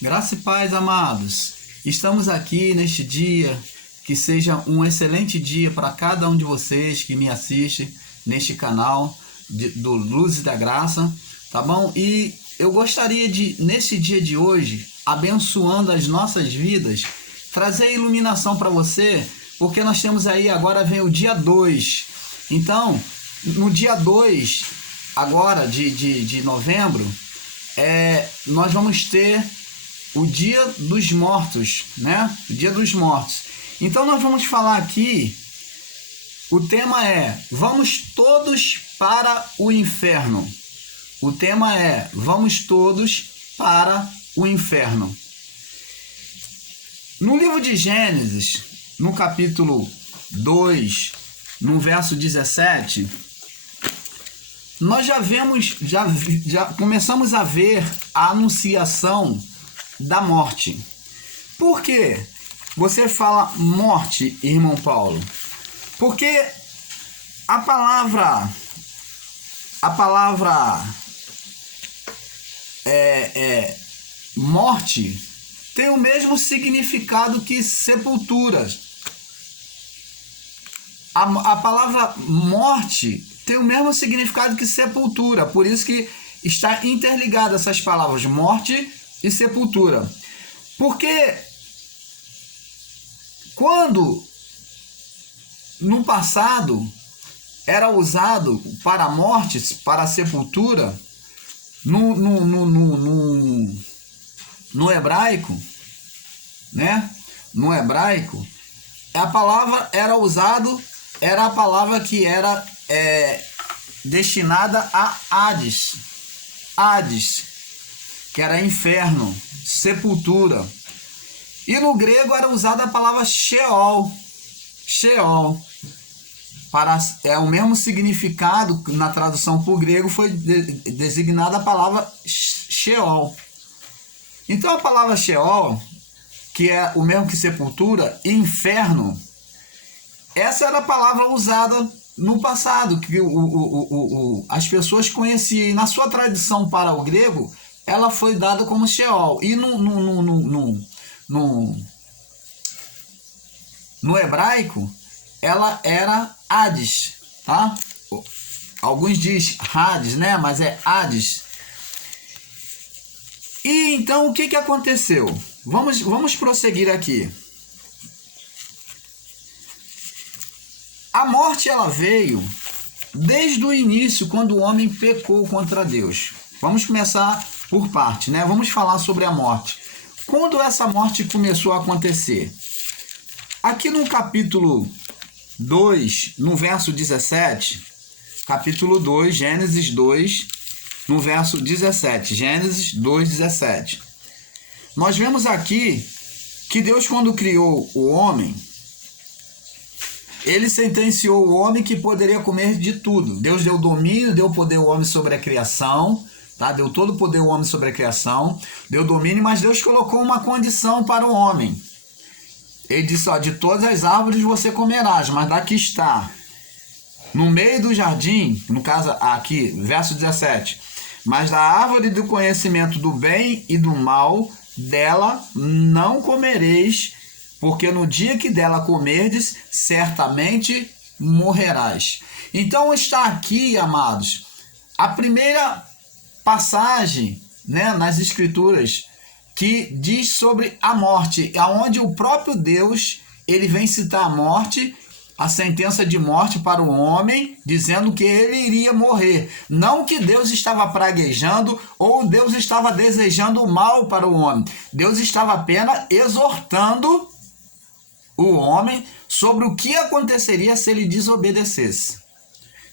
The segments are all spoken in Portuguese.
Graça e paz, amados. Estamos aqui neste dia, que seja um excelente dia para cada um de vocês que me assiste neste canal do Luz e da Graça, tá bom? E eu gostaria de, nesse dia de hoje, abençoando as nossas vidas, trazer iluminação para você, porque nós temos aí, agora vem o dia 2. Então, no dia 2, agora de novembro, nós vamos ter o Dia dos Mortos, né? O Dia dos Mortos. Então nós vamos falar aqui, o tema é: vamos todos para o inferno. O tema é: vamos todos para o inferno. No livro de Gênesis, no capítulo 2, no verso 17, nós já começamos a ver a anunciação da morte. Por quê? Você fala morte, irmão Paulo? Porque a palavra morte tem o mesmo significado que sepultura. A palavra morte tem o mesmo significado que sepultura, por isso que está interligada essas palavras, morte e sepultura. Porque quando no passado era usado para a morte, para a sepultura, no hebraico, né? No hebraico, a palavra era a palavra que era destinada a Hades, que era inferno, sepultura. E no grego era usada a palavra Sheol. É o mesmo significado, na tradução para o grego foi designada a palavra Sheol. Então a palavra Sheol, que é o mesmo que sepultura, inferno, essa era a palavra usada no passado, que as pessoas conheciam. E na sua tradição para o grego, ela foi dada como Sheol. E no hebraico, ela era Hades, tá? Alguns dizem Hades, né? Mas é Hades. E então, o que aconteceu? Vamos prosseguir aqui. A morte, ela veio desde o início, quando o homem pecou contra Deus. Vamos começar por parte, né? Vamos falar sobre a morte. Quando essa morte começou a acontecer? Aqui no capítulo 2, no verso 17, capítulo 2, Gênesis 2, no verso 17, Gênesis 2, 17. Nós vemos aqui que Deus, quando criou o homem, ele sentenciou o homem que poderia comer de tudo. Deus deu domínio, deu poder ao homem sobre a criação, tá? Deu todo o poder ao homem sobre a criação, deu domínio, mas Deus colocou uma condição para o homem. Ele disse, ó, de todas as árvores você comerás, mas daqui está, no meio do jardim, no caso aqui, verso 17, mas da árvore do conhecimento do bem e do mal, dela não comereis, porque no dia que dela comerdes, certamente morrerás. Então está aqui, amados, a primeira passagem, né, nas Escrituras, que diz sobre a morte, aonde o próprio Deus, ele vem citar a morte, a sentença de morte para o homem, dizendo que ele iria morrer. Não que Deus estava praguejando ou Deus estava desejando o mal para o homem. Deus estava apenas exortando o homem sobre o que aconteceria se ele desobedecesse.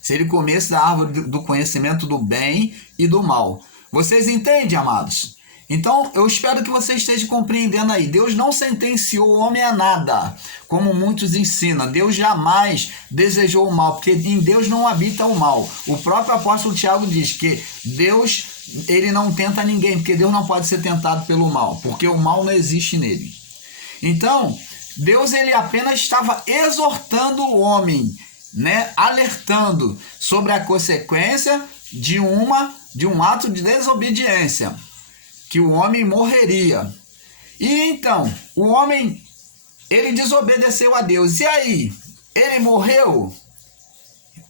Se ele comesse da árvore do conhecimento do bem e do mal. Vocês entendem, amados? Então, eu espero que você esteja compreendendo aí. Deus não sentenciou o homem a nada, como muitos ensinam. Deus jamais desejou o mal, porque em Deus não habita o mal. O próprio apóstolo Tiago diz que Deus, ele não tenta ninguém, porque Deus não pode ser tentado pelo mal, porque o mal não existe nele. Então, Deus, ele apenas estava exortando o homem, né, alertando sobre a consequência de um ato de desobediência. que o homem morreria. E então, o homem, ele desobedeceu a Deus. E aí? Ele morreu?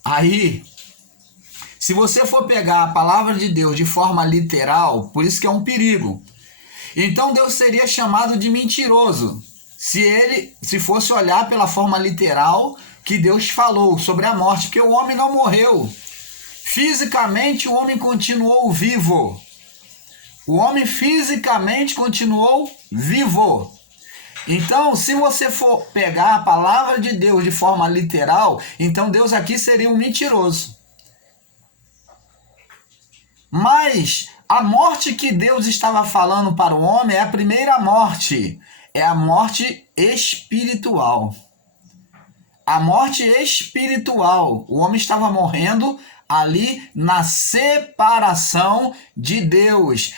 Aí, se você for pegar a palavra de Deus de forma literal, por isso que é um perigo. Então Deus seria chamado de mentiroso se fosse olhar pela forma literal que Deus falou sobre a morte, porque o homem não morreu. Fisicamente o homem continuou vivo. O homem fisicamente continuou vivo. Então, se você for pegar a palavra de Deus de forma literal, então Deus aqui seria um mentiroso. Mas a morte que Deus estava falando para o homem é a primeira morte. É a morte espiritual. A morte espiritual. O homem estava morrendo ali na separação de Deus.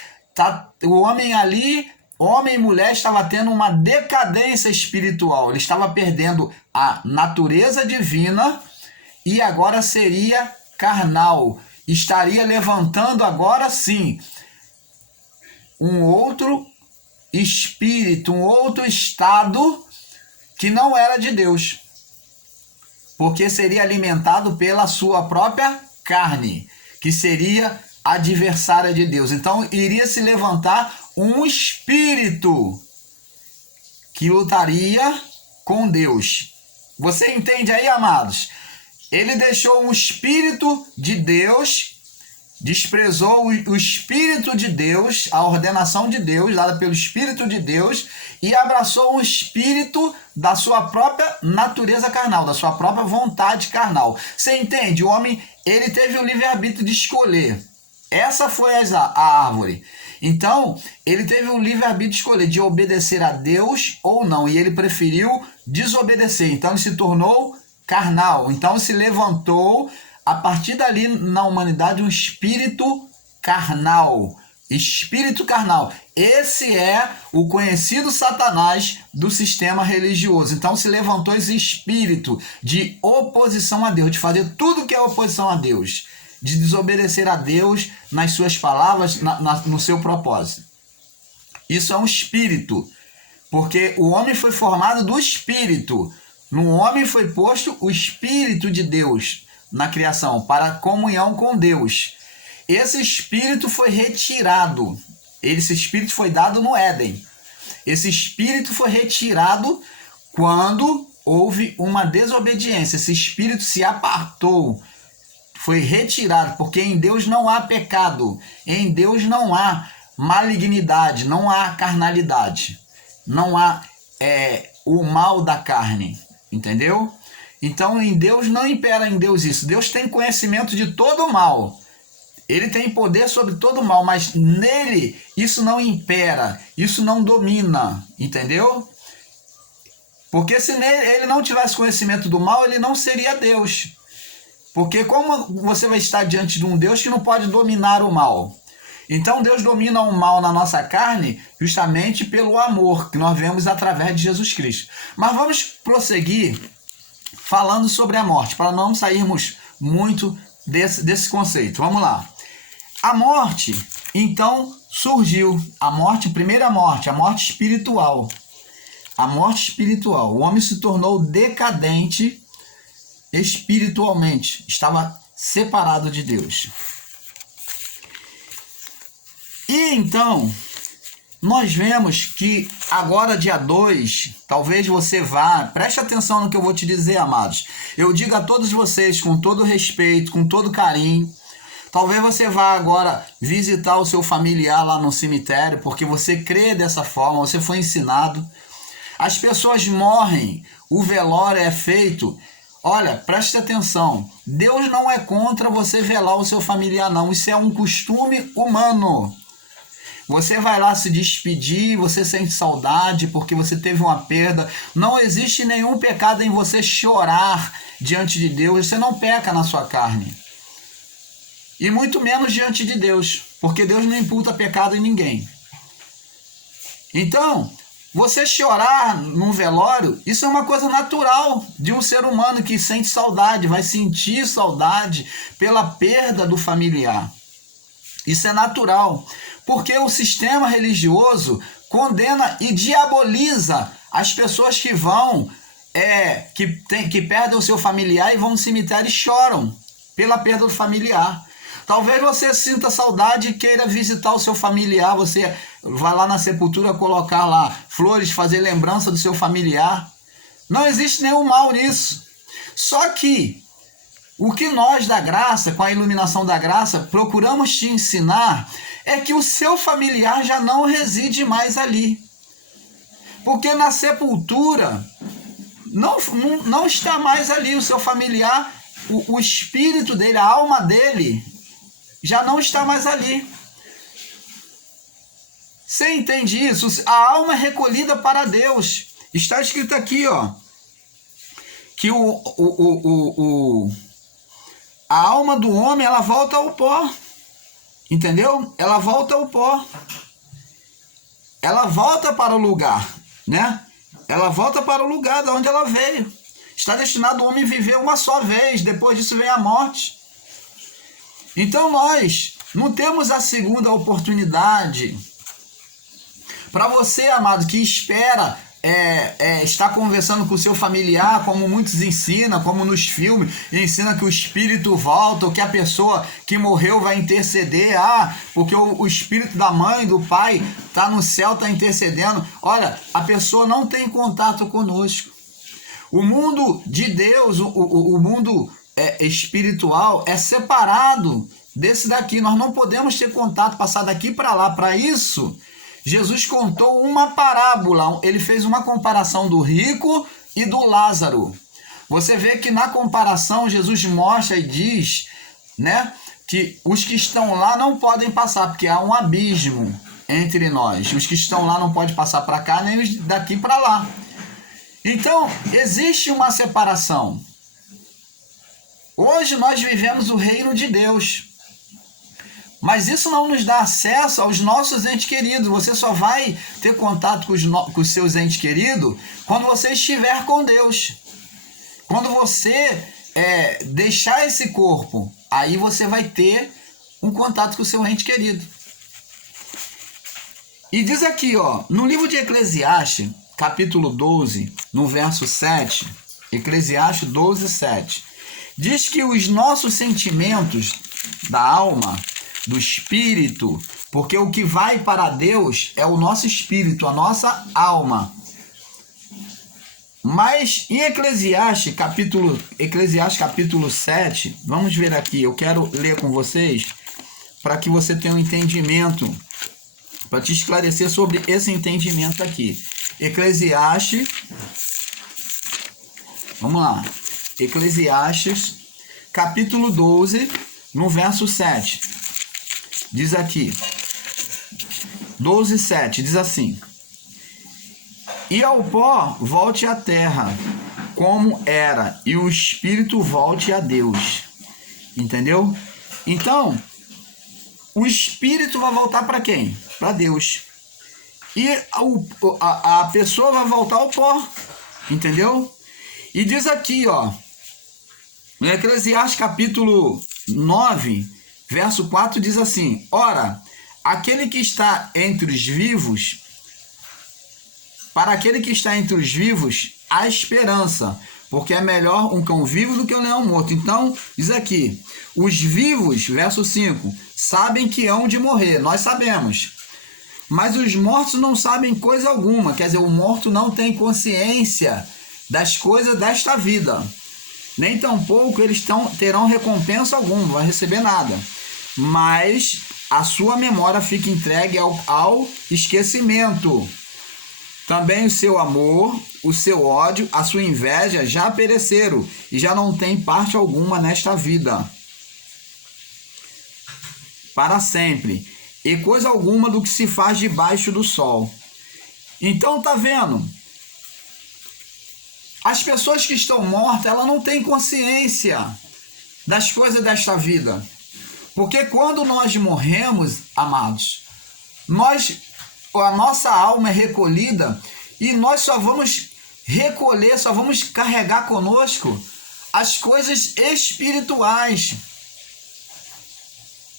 O homem ali, homem e mulher, estava tendo uma decadência espiritual. Ele estava perdendo a natureza divina e agora seria carnal. Estaria levantando agora sim um outro espírito, um outro estado que não era de Deus, porque seria alimentado pela sua própria carne, que seria adversária de Deus. Então iria se levantar um espírito que lutaria com Deus. Você entende aí, amados? Ele deixou um espírito de Deus, desprezou o Espírito de Deus, a ordenação de Deus, dada pelo Espírito de Deus, e abraçou um espírito da sua própria natureza carnal, da sua própria vontade carnal. Você entende? O homem, ele teve o livre-arbítrio de escolher. Essa foi a árvore. Então, ele teve o livre-arbítrio de escolher de obedecer a Deus ou não, e ele preferiu desobedecer. Então, ele se tornou carnal. Então, se levantou a partir dali na humanidade um espírito carnal. Espírito carnal. Esse é o conhecido Satanás do sistema religioso. Então se levantou esse espírito de oposição a Deus, de fazer tudo que é oposição a Deus, de desobedecer a Deus nas suas palavras, no seu propósito. Isso é um espírito, porque o homem foi formado do espírito. No homem foi posto o Espírito de Deus na criação, para a comunhão com Deus. Esse espírito foi retirado. Esse espírito foi dado no Éden. Esse espírito foi retirado quando houve uma desobediência. Esse espírito se apartou, foi retirado, porque em Deus não há pecado. Em Deus não há malignidade, não há carnalidade. Não há o mal da carne. Entendeu? Então em Deus não impera em Deus isso. Deus tem conhecimento de todo o mal. Ele tem poder sobre todo o mal, mas nele isso não impera, isso não domina, entendeu? Porque se ele não tivesse conhecimento do mal, ele não seria Deus. Porque como você vai estar diante de um Deus que não pode dominar o mal? Então Deus domina o mal na nossa carne justamente pelo amor que nós vemos através de Jesus Cristo. Mas vamos prosseguir falando sobre a morte, para não sairmos muito desse conceito. Vamos lá. A morte, então, surgiu. A morte, primeira morte, a morte espiritual. A morte espiritual. O homem se tornou decadente espiritualmente. Estava separado de Deus. E então, nós vemos que agora dia 2, talvez você vá, preste atenção no que eu vou te dizer, amados. Eu digo a todos vocês com todo respeito, com todo carinho, talvez você vá agora visitar o seu familiar lá no cemitério, porque você crê dessa forma, você foi ensinado. As pessoas morrem, o velório é feito. Olha, preste atenção, Deus não é contra você velar o seu familiar, não. Isso é um costume humano. Você vai lá se despedir, você sente saudade porque você teve uma perda. Não existe nenhum pecado em você chorar diante de Deus. Você não peca na sua carne. E muito menos diante de Deus, porque Deus não imputa pecado em ninguém. Então, você chorar num velório, isso é uma coisa natural de um ser humano que sente saudade, vai sentir saudade pela perda do familiar. Isso é natural. Porque o sistema religioso condena e diaboliza as pessoas que vão, que perdem o seu familiar e vão no cemitério e choram pela perda do familiar. Talvez você sinta saudade e queira visitar o seu familiar, você vai lá na sepultura colocar lá flores, fazer lembrança do seu familiar. Não existe nenhum mal nisso. Só que o que nós da graça, com a iluminação da graça, procuramos te ensinar é que o seu familiar já não reside mais ali. Porque na sepultura não está mais ali o seu familiar, o espírito dele, a alma dele, já não está mais ali. Você entende isso? A alma é recolhida para Deus. Está escrito aqui, ó, que a alma do homem, ela volta ao pó. Entendeu? Ela volta ao pó. Ela volta para o lugar, né? Ela volta para o lugar de onde ela veio. Está destinado o homem viver uma só vez, depois disso vem a morte. Então nós não temos a segunda oportunidade. Para você, amado, que espera estar conversando com o seu familiar, como muitos ensinam, como nos filmes, ensina que o espírito volta, ou que a pessoa que morreu vai interceder, porque o espírito da mãe, do pai, está no céu, está intercedendo. Olha, a pessoa não tem contato conosco. O mundo de Deus, o mundo espiritual é separado desse daqui. Nós não podemos ter contato, passar daqui para lá. Para isso, Jesus contou uma parábola, ele fez uma comparação do rico e do Lázaro. Você vê que na comparação Jesus mostra e diz, né, que os que estão lá não podem passar, porque há um abismo entre nós. Os que estão lá não podem passar para cá, nem os daqui para lá. Então, existe uma separação. Hoje nós vivemos o reino de Deus. Mas isso não nos dá acesso aos nossos entes queridos. Você só vai ter contato com os seus entes queridos quando você estiver com Deus. Quando você deixar esse corpo, aí você vai ter um contato com o seu ente querido. E diz aqui, ó, no livro de Eclesiastes, capítulo 12, no verso 7, Eclesiastes 12, 7, diz que os nossos sentimentos da alma, do espírito, porque o que vai para Deus é o nosso espírito, a nossa alma. Mas em Eclesiastes capítulo 7, vamos ver aqui, eu quero ler com vocês, para que você tenha um entendimento, para te esclarecer sobre esse entendimento aqui. Eclesiastes, vamos lá, Eclesiastes, capítulo 12, no verso 7, diz aqui, 12, 7, diz assim: e ao pó volte à terra, como era, e o espírito volte a Deus. Entendeu? Então, o espírito vai voltar para quem? Para Deus. E a pessoa vai voltar ao pó. Entendeu? E diz aqui, ó, no Eclesiastes capítulo 9, verso 4, diz assim: ora, aquele que está entre os vivos, para aquele que está entre os vivos, há esperança, porque é melhor um cão vivo do que um leão morto. Então, diz aqui, os vivos, verso 5, sabem que hão de morrer, nós sabemos. Mas os mortos não sabem coisa alguma, quer dizer, o morto não tem consciência das coisas desta vida. Nem tampouco eles terão recompensa alguma, não vai receber nada. Mas a sua memória fica entregue ao esquecimento. Também o seu amor, o seu ódio, a sua inveja já pereceram e já não tem parte alguma nesta vida, para sempre, e coisa alguma do que se faz debaixo do sol. Então, tá vendo? As pessoas que estão mortas, elas não têm consciência das coisas desta vida. Porque quando nós morremos, amados, a nossa alma é recolhida e nós só vamos recolher, só vamos carregar conosco as coisas espirituais.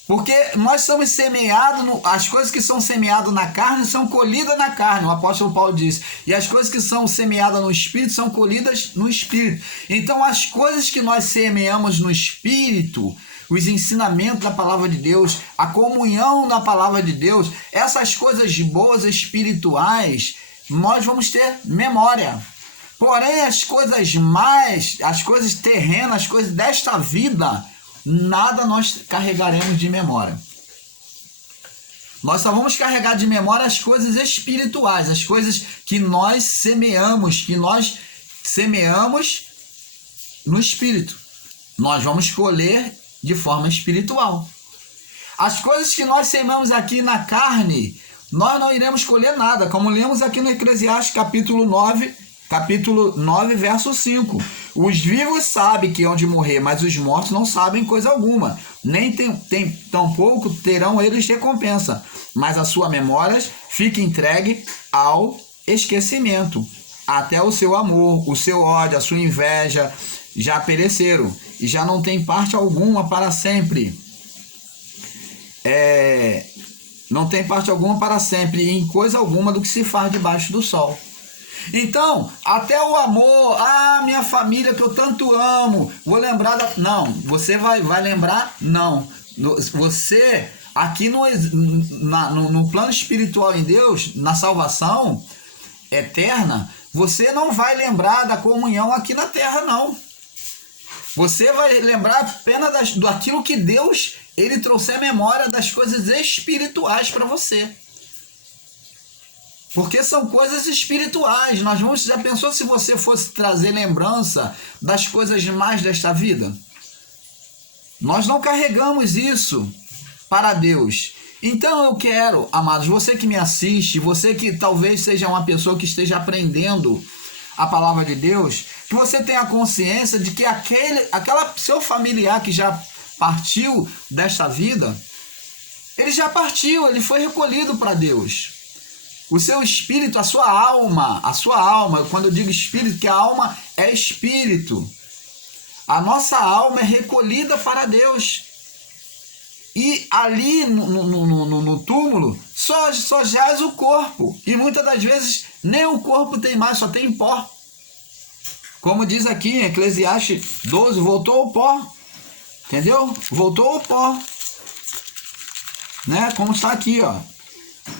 Porque nós somos semeados, as coisas que são semeadas na carne são colhidas na carne, o apóstolo Paulo disse. E as coisas que são semeadas no Espírito são colhidas no Espírito. Então as coisas que nós semeamos no Espírito, os ensinamentos da palavra de Deus, a comunhão da palavra de Deus, essas coisas boas espirituais, nós vamos ter memória. Porém as coisas as coisas terrenas, as coisas desta vida, nada nós carregaremos de memória. Nós só vamos carregar de memória as coisas espirituais, as coisas que nós semeamos no Espírito. Nós vamos colher de forma espiritual. As coisas que nós semeamos aqui na carne, nós não iremos colher nada, como lemos aqui no Eclesiastes capítulo 9, verso 5. Os vivos sabem que hão de morrer, mas os mortos não sabem coisa alguma. Nem tampouco terão eles recompensa. Mas a sua memória fica entregue ao esquecimento. Até o seu amor, o seu ódio, a sua inveja já pereceram. E já não tem parte alguma para sempre. Não tem parte alguma para sempre em coisa alguma do que se faz debaixo do sol. Então, até o amor, minha família que eu tanto amo, vou lembrar não, você vai lembrar? Não. Você, aqui no plano espiritual em Deus, na salvação eterna, você não vai lembrar da comunhão aqui na terra, não. Você vai lembrar apenas daquilo que Deus, ele trouxe a memória das coisas espirituais para você. Porque são coisas espirituais. Já pensou se você fosse trazer lembrança das coisas mais desta vida? Nós não carregamos isso para Deus. Então eu quero, amados, você que me assiste, você que talvez seja uma pessoa que esteja aprendendo a palavra de Deus, que você tenha consciência de que aquela seu familiar que já partiu desta vida, ele já partiu, ele foi recolhido para Deus. O seu espírito, a sua alma, quando eu digo espírito, que a alma é espírito. A nossa alma é recolhida para Deus. E ali no túmulo só jaz o corpo. E muitas das vezes nem o corpo tem mais, só tem pó. Como diz aqui em Eclesiastes 12, voltou ao pó. Entendeu? Voltou ao pó. Né? Como está aqui, ó.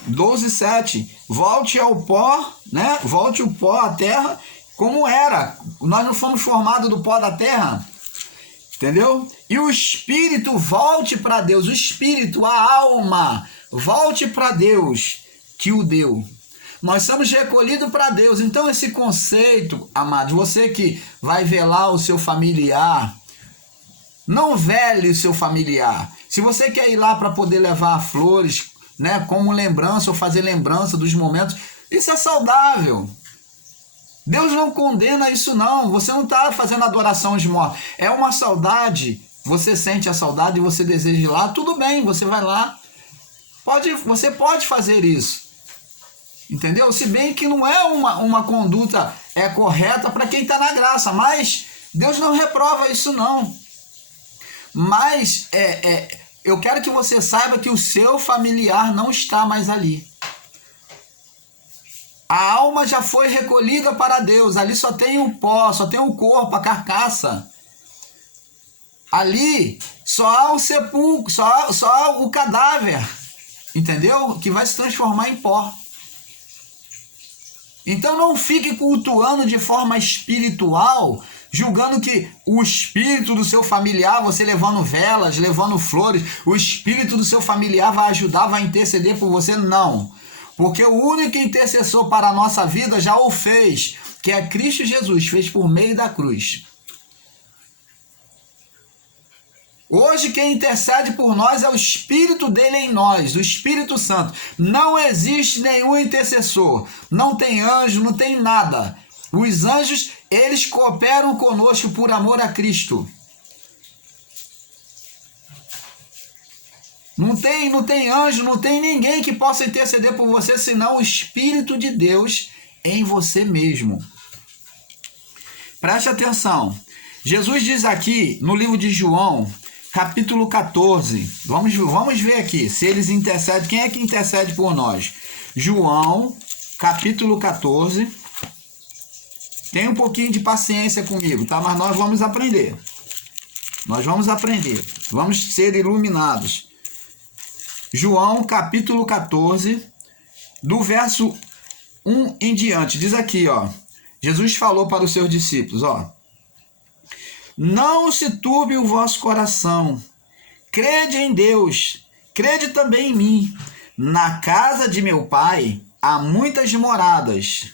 12:7, volte ao pó, né? Volte o pó à terra como era. Nós não fomos formados do pó da terra, entendeu? E o espírito volte para Deus, o espírito, a alma, volte para Deus que o deu. Nós somos recolhidos para Deus. Então esse conceito, amados, você que vai velar o seu familiar, não vele o seu familiar. Se você quer ir lá para poder levar flores, né, como lembrança ou fazer lembrança dos momentos, isso é saudável. Deus não condena isso não. Você não está fazendo adoração aos mortos. É uma saudade. Você sente a saudade e você deseja ir lá, tudo bem, você vai lá. Você pode fazer isso. Entendeu? Se bem que não é uma conduta correta para quem está na graça, mas Deus não reprova isso não. Mas eu quero que você saiba que o seu familiar não está mais ali. A alma já foi recolhida para Deus. Ali só tem o pó, só tem o corpo, a carcaça. Ali só há o sepulcro, só há o cadáver, entendeu? Que vai se transformar em pó. Então não fique cultuando de forma espiritual, julgando que o espírito do seu familiar, você levando velas, levando flores, o espírito do seu familiar vai ajudar, vai interceder por você. Não. Porque o único intercessor para a nossa vida já o fez, que é Cristo Jesus, fez por meio da cruz. Hoje quem intercede por nós é o Espírito dele em nós, o Espírito Santo. Não existe nenhum intercessor, não tem anjo, não tem nada. Os anjos, eles cooperam conosco por amor a Cristo. Não tem anjo, não tem ninguém que possa interceder por você, senão o Espírito de Deus em você mesmo. Preste atenção. Jesus diz aqui no livro de João, capítulo 14. Vamos ver aqui se eles intercedem. Quem é que intercede por nós? João, capítulo 14. Tenha um pouquinho de paciência comigo, tá? Mas nós vamos aprender. Nós vamos aprender. Vamos ser iluminados. João, capítulo 14, do verso 1 em diante. Diz aqui, ó. Jesus falou para os seus discípulos, ó. Não se turbe o vosso coração. Crede em Deus. Crede também em mim. Na casa de meu pai há muitas moradas.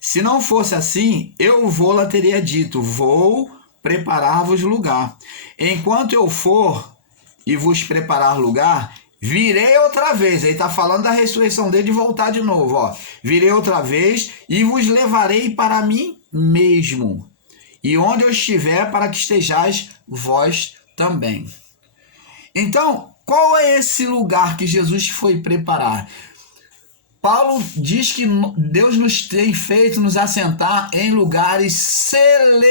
Se não fosse assim, eu vou-la teria dito, vou preparar-vos lugar. Enquanto eu for e vos preparar lugar, virei outra vez. Aí está falando da ressurreição dele de voltar de novo. Ó. Virei outra vez e vos levarei para mim mesmo. E onde eu estiver, para que estejais vós também. Então, qual é esse lugar que Jesus foi preparar? Paulo diz que Deus nos tem feito nos assentar em lugares celestiais.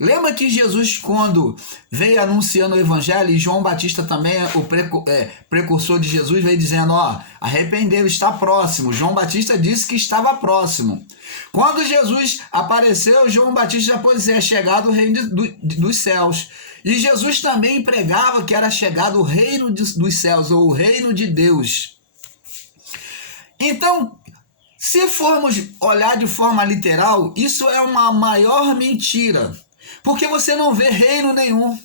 Lembra que Jesus, quando veio anunciando o evangelho, e João Batista também, o precursor de Jesus, veio dizendo, ó, arrependeu, está próximo. João Batista disse que estava próximo. Quando Jesus apareceu, João Batista já pôde dizer, é chegado o reino dos céus. E Jesus também pregava que era chegado o reino dos céus, ou o reino de Deus. Então, se formos olhar de forma literal, isso é uma maior mentira. Porque você não vê reino nenhum.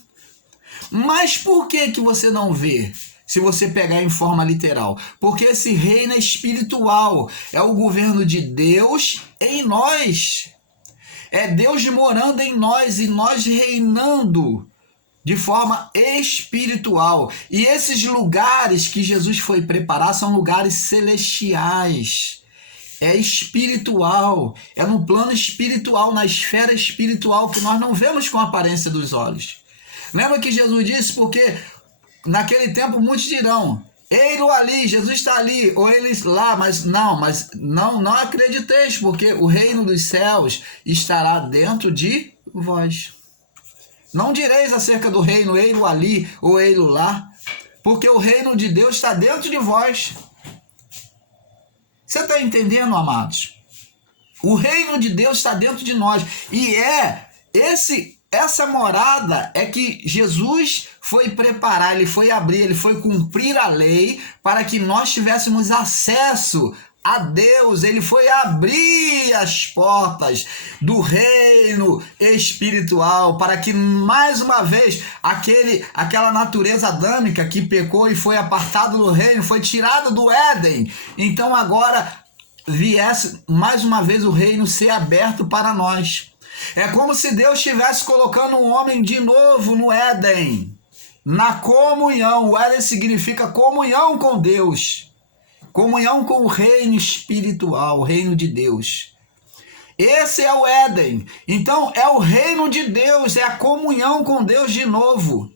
Mas por que você não vê? Se você pegar em forma literal. Porque esse reino é espiritual. É o governo de Deus em nós. É Deus morando em nós e nós reinando de forma espiritual. E esses lugares que Jesus foi preparar são lugares celestiais. É espiritual, é no plano espiritual, na esfera espiritual que nós não vemos com a aparência dos olhos. Lembra que Jesus disse, porque naquele tempo muitos dirão, ei-lo ali, Jesus está ali, ou eles lá, mas não acrediteis, porque o reino dos céus estará dentro de vós. Não direis acerca do reino, ei-lo ali, ou ei-lo lá, porque o reino de Deus está dentro de vós. Você está entendendo, amados? O reino de Deus está dentro de nós. E essa morada é que Jesus foi preparar, ele foi abrir, ele foi cumprir a lei para que nós tivéssemos acesso a Deus. Ele foi abrir as portas do reino espiritual para que mais uma vez aquela natureza adâmica que pecou e foi apartado do reino, foi tirado do Éden. Então agora viesse mais uma vez o reino ser aberto para nós. É como se Deus estivesse colocando um homem de novo no Éden, na comunhão. O Éden significa comunhão com Deus. Comunhão com o reino espiritual, o reino de Deus. Esse é o Éden. Então, é o reino de Deus, é a comunhão com Deus de novo.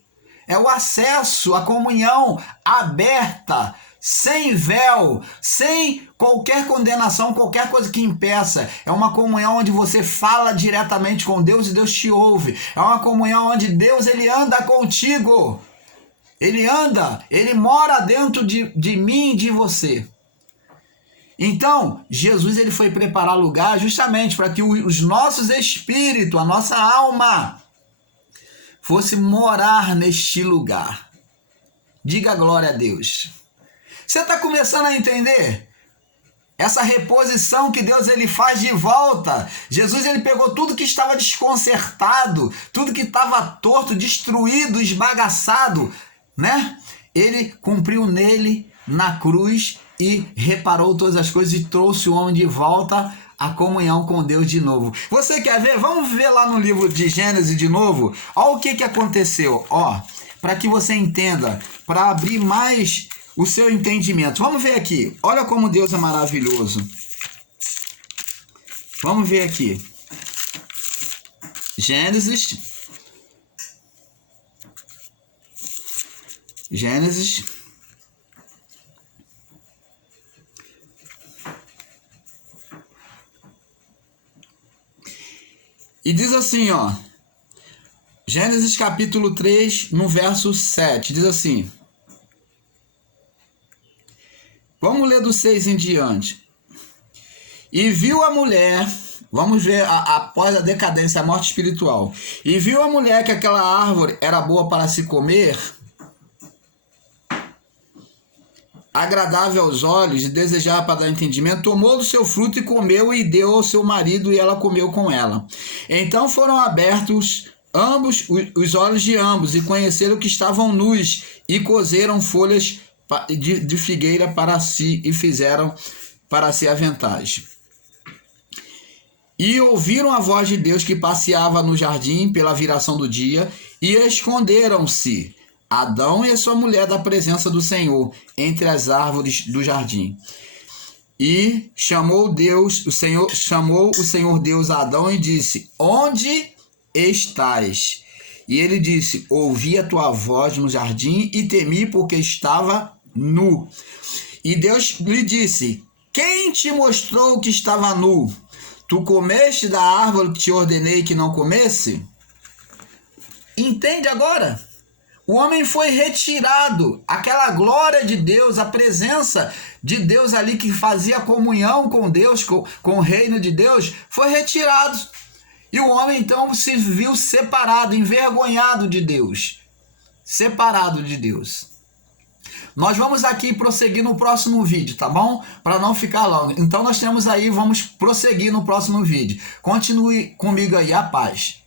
É o acesso, a comunhão aberta, sem véu, sem qualquer condenação, qualquer coisa que impeça. É uma comunhão onde você fala diretamente com Deus e Deus te ouve. É uma comunhão onde Deus ele anda contigo. Ele anda, ele mora dentro de mim e de você. Então, Jesus ele foi preparar lugar justamente para que os nossos espíritos, a nossa alma, fosse morar neste lugar. Diga glória a Deus. Você está começando a entender? Essa reposição que Deus ele faz de volta. Jesus ele pegou tudo que estava desconcertado, tudo que estava torto, destruído, esbagaçado, né? Ele cumpriu nele, na cruz, e reparou todas as coisas e trouxe o homem de volta à comunhão com Deus de novo. Você quer ver? Vamos ver lá no livro de Gênesis de novo. Olha o que aconteceu. Ó, para que você entenda, para abrir mais o seu entendimento. Vamos ver aqui. Olha como Deus é maravilhoso. Vamos ver aqui. Gênesis. E diz assim, ó. Gênesis capítulo 3, no verso 7, diz assim. Vamos ler do 6 em diante. E viu a mulher, vamos ver após a decadência, a morte espiritual. E viu a mulher que aquela árvore era boa para se comer, agradável aos olhos e desejável para dar entendimento, tomou do seu fruto e comeu e deu ao seu marido e ela comeu com ela. Então foram abertos ambos os olhos de ambos e conheceram que estavam nus e coseram folhas de figueira para si e fizeram para si aventais. E ouviram a voz de Deus que passeava no jardim pela viração do dia e esconderam-se Adão e a sua mulher da presença do Senhor entre as árvores do jardim. E chamou o Senhor Deus a Adão e disse: Onde estás? E ele disse: Ouvi a tua voz no jardim e temi porque estava nu. E Deus lhe disse: Quem te mostrou que estava nu? Tu comeste da árvore que te ordenei que não comesse? Entende agora? O homem foi retirado, aquela glória de Deus, a presença de Deus ali que fazia comunhão com Deus, com o reino de Deus, foi retirado. E o homem então se viu separado, envergonhado de Deus. Separado de Deus. Nós vamos aqui prosseguir no próximo vídeo, tá bom? Para não ficar longo. Então nós temos aí, vamos prosseguir no próximo vídeo. Continue comigo aí, a paz.